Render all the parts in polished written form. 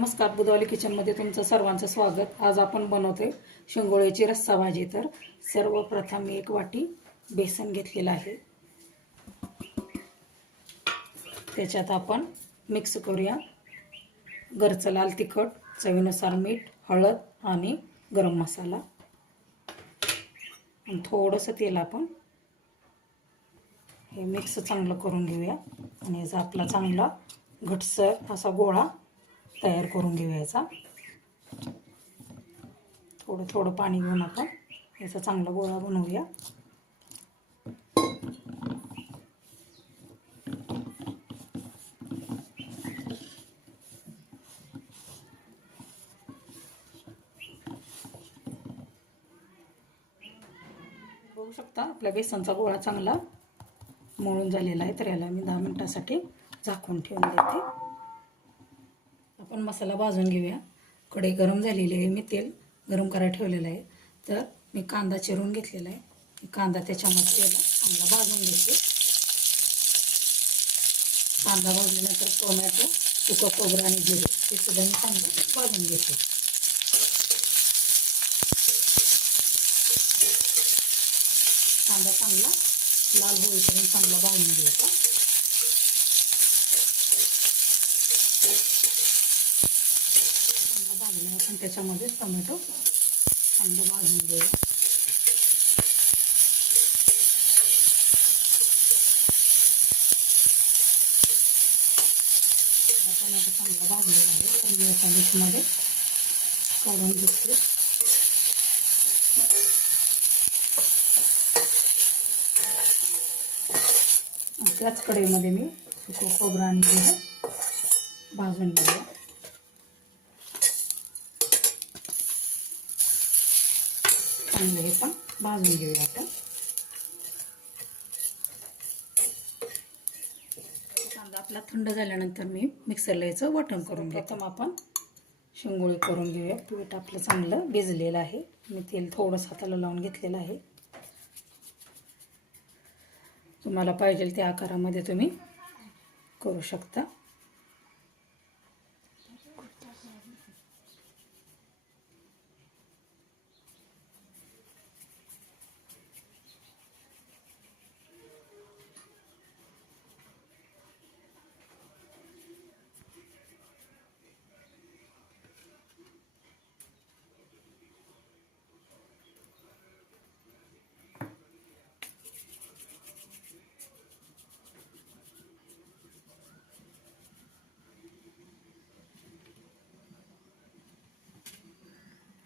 नमस्कार, बुधवाली किचनमध्ये तुमचं सर्वांचं स्वागत। आज आपण बनवतोय शेंगोळ्याची रस्सा भाजी। तर सर्वप्रथम मी 1 वाटी बेसन घेतलेलं आहे, त्याच्यात आपण मिक्स करूया घरचं लाल तिखट, चवीनुसार मीठ, हळद आणि गरम मसाला आणि थोडंसं तेल। आपण हे मिक्स चांगलं करून घेऊया आणि याचा आपला चांगला घट्टसर असा गोळा तयार करून घेऊयाचा। थोडं थोडं पाणी घेऊन आपण याचा चांगला गोळा बनवूया। बघू शकता आपल्या बेसनचा गोळा चांगला मळून झालेला आहे। तर याला मी 10 मिनिटांसाठी झाकून ठेवून देते। आपण मसाला भाजून घेऊया। कढई गरम झालेली आहे, मी तेल गरम करायला ठेवलेलं आहे। तर मी कांदा चिरून घेतलेला आहे, कांदा त्याच्यामध्ये चांगला भाजून घेते। कांदा भाजल्यानंतर टोमॅटो, सुकं खोबरं आणि जिरे हे सुद्धा मी चांगलं भाजून घेते। कांदा चांगला लाल होईपर्यंत चांगला भाजून घ्यायचा। चांगला भाजला आपण त्याच्यामध्ये टोमॅटो चांगलं भाजून घेऊया। टोमॅटो चांगला भाजलेला आहे, तर मी एका डिशमध्ये काढून घेते। त्याच कढईमध्ये मी सुकं खोबरं आणि जिरं भाजून घेऊया। चांगलं हे पण भाजून घेऊया आपण। कांदा आपला थंड झाल्यानंतर मी मिक्सरला याचं वाटण करून घेते। प्रथम आपण शेंगोळी करून घेऊया। पीठ आपलं चांगलं भिजलेलं आहे, मी तेल थोडंसं हाताला लावून घेतलेलं आहे। तुम्हाला पाहिजे त्या आकारामध्ये तुम्ही करू शकता।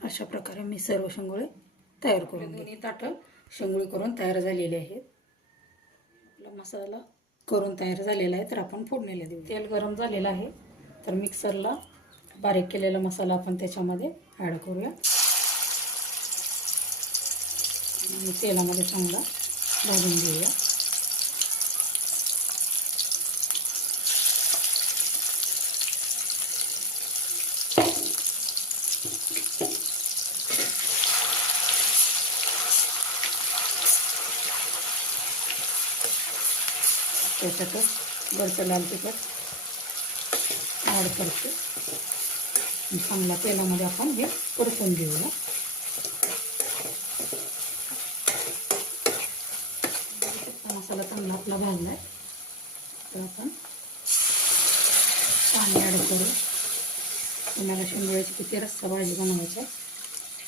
अशा प्रकारे मी सर्व शेंगोळे तयार करून घेते। दोन्ही ताटं शेंगोळी करून तयार झालेली आहेत। आपला मसाला करून तयार झालेला आहे, तर आपण फोडणीला देऊ। तेल गरम झालेलं आहे, तर मिक्सरला बारीक केलेला मसाला आपण त्याच्यामध्ये ॲड करूया आणि तेलामध्ये चांगला भाजून घेऊया। त्याच्यातच घरचं लाल तिखट ॲड करते आणि चांगल्या तेलामध्ये आपण हे परतून घेऊया। मसाला चांगला आपला भाजला आहे, तर आपण पाणी ॲड करू। तुम्हाला शेंगोळ्याची किती रस्सा भाजी बनवायची आहे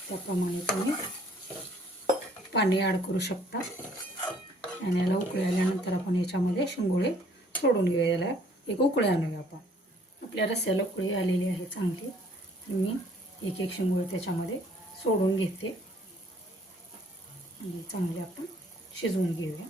त्याप्रमाणे तुम्ही पाणी ॲड करू शकता। आणि याला उकळी आल्यानंतर आपण याच्यामध्ये शेंगोळे सोडून घेऊया। याला एक उकळी आणूया आपण। आपल्या रस्स्याला उकळी आलेली आहे चांगली, तर मी एक एक शेंगोळे त्याच्यामध्ये सोडून घेते आणि चांगले आपण शिजवून घेऊया।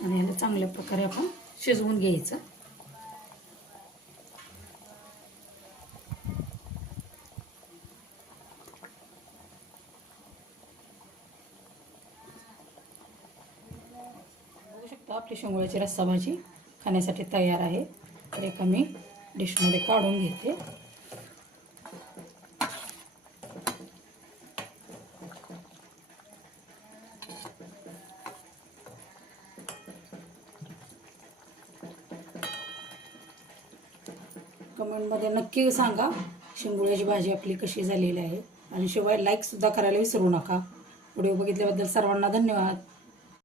आणि याला चांगल्या प्रकारे आपण शिजवून घ्यायचं। बघू शकता आपली शेंगोळ्याची रस्सा भाजी खाण्यासाठी तयार आहे. तर एका मी डिशमध्ये काढून घेते. कमेंटमध्ये नक्की सांगा शेंगुळ्याची भाजी आपली कशी झालेली आहे. आणि शिवाय लाईकसुद्धा करायला विसरू नका. व्हिडिओ बघितल्याबद्दल सर्वांना धन्यवाद.